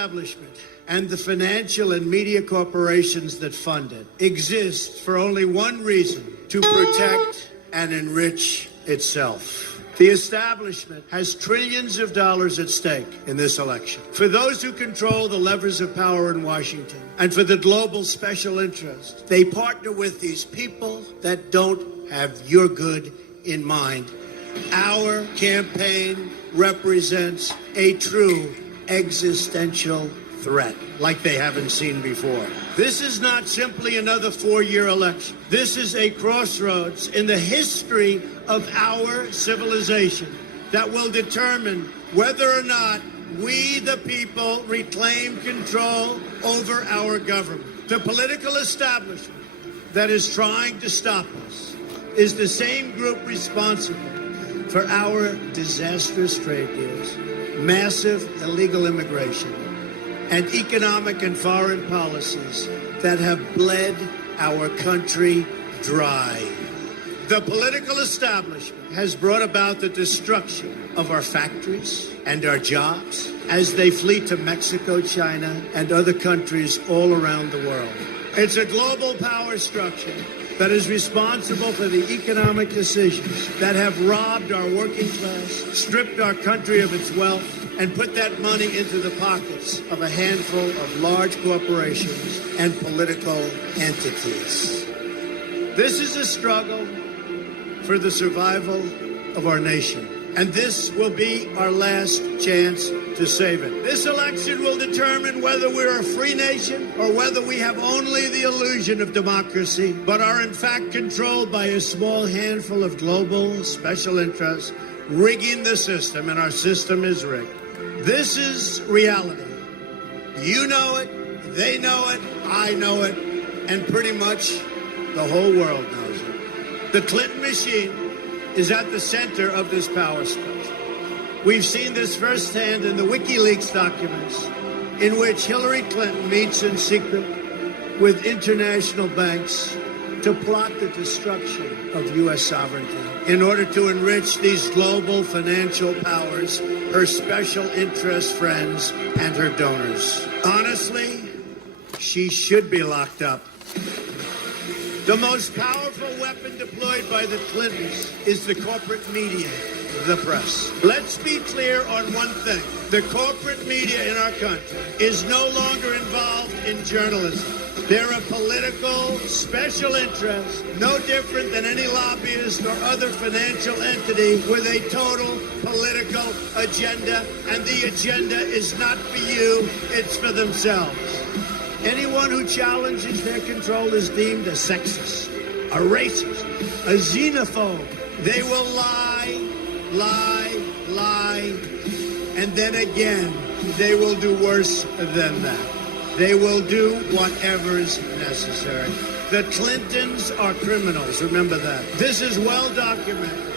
establishment and the financial and media corporations that fund it exist for only one reason: to protect and enrich itself. The establishment has trillions of dollars at stake in this election. For those who control the levers of power in Washington and for the global special interest, they partner with these people that don't have your good in mind. Our campaign represents a true existential threat like they haven't seen before. This is not simply another four-year election. This is a crossroads in the history of our civilization that will determine whether or not we, the people, reclaim control over our government. The political establishment that is trying to stop us is the same group responsible for our disastrous trade deals, massive illegal immigration, and economic and foreign policies that have bled our country dry. The political establishment has brought about the destruction of our factories and our jobs as they flee to Mexico, China, and other countries all around the world. It's a global power structure that is responsible for the economic decisions that have robbed our working class, stripped our country of its wealth, and put that money into the pockets of a handful of large corporations and political entities. This is a struggle for the survival of our nation, and this will be our last chance to save it. This election will determine whether we're a free nation or whether we have only the illusion of democracy, but are in fact controlled by a small handful of global special interests rigging the system, and our system is rigged. This is reality. You know it, they know it, I know it, and pretty much the whole world knows it. The Clinton machine is at the center of this power structure. We've seen this firsthand in the WikiLeaks documents, in which Hillary Clinton meets in secret with international banks to plot the destruction of U.S. sovereignty in order to enrich these global financial powers, her special interest friends, and her donors. Honestly, she should be locked up. The most powerful weapon deployed by the Clintons is the corporate media, the press. Let's be clear on one thing. The corporate media in our country is no longer involved in journalism. They're a political special interest, no different than any lobbyist or other financial entity with a total political agenda, and the agenda is not for you, it's for themselves. Anyone who challenges their control is deemed a sexist, a racist, a xenophobe. They will lie, and then again, they will do worse than that. They will do whatever is necessary. The Clintons are criminals, remember that. This is well documented,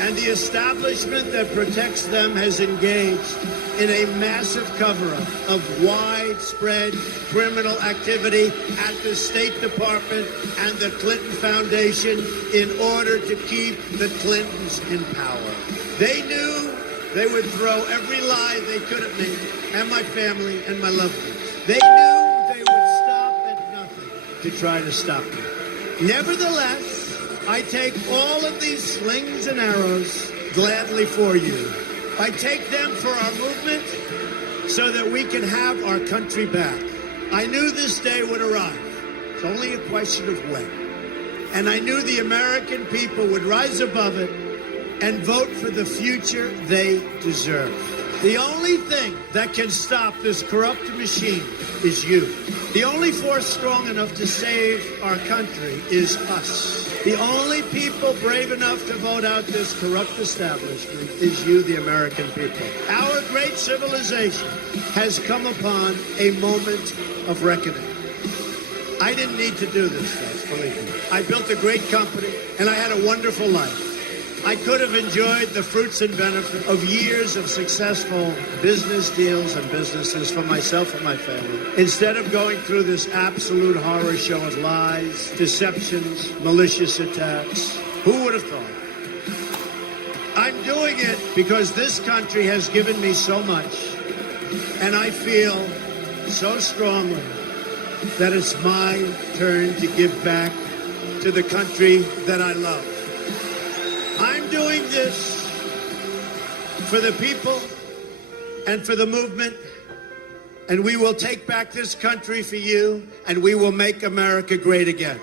and the establishment that protects them has engaged in a massive cover-up of widespread criminal activity at the State Department and the Clinton Foundation in order to keep the Clintons in power. They knew they would throw every lie they could at me and my family and my loved ones. They knew they would stop at nothing to try to stop me. Nevertheless, I take all of these slings and arrows gladly for you. I take them for our movement so that we can have our country back. I knew this day would arrive. It's only a question of when. And I knew the American people would rise above it and vote for the future they deserve. The only thing that can stop this corrupt machine is you. The only force strong enough to save our country is us. The only people brave enough to vote out this corrupt establishment is you, the American people. Our great civilization has come upon a moment of reckoning. I didn't need to do this, folks, believe me. I built a great company, and I had a wonderful life. I could have enjoyed the fruits and benefits of years of successful business deals and businesses for myself and my family, instead of going through this absolute horror show of lies, deceptions, malicious attacks. Who would have thought? I'm doing it because this country has given me so much, And I feel so strongly that it's my turn to give back to the country that I love. I'm doing this for the people and for the movement, and we will take back this country for you, and we will make America great again.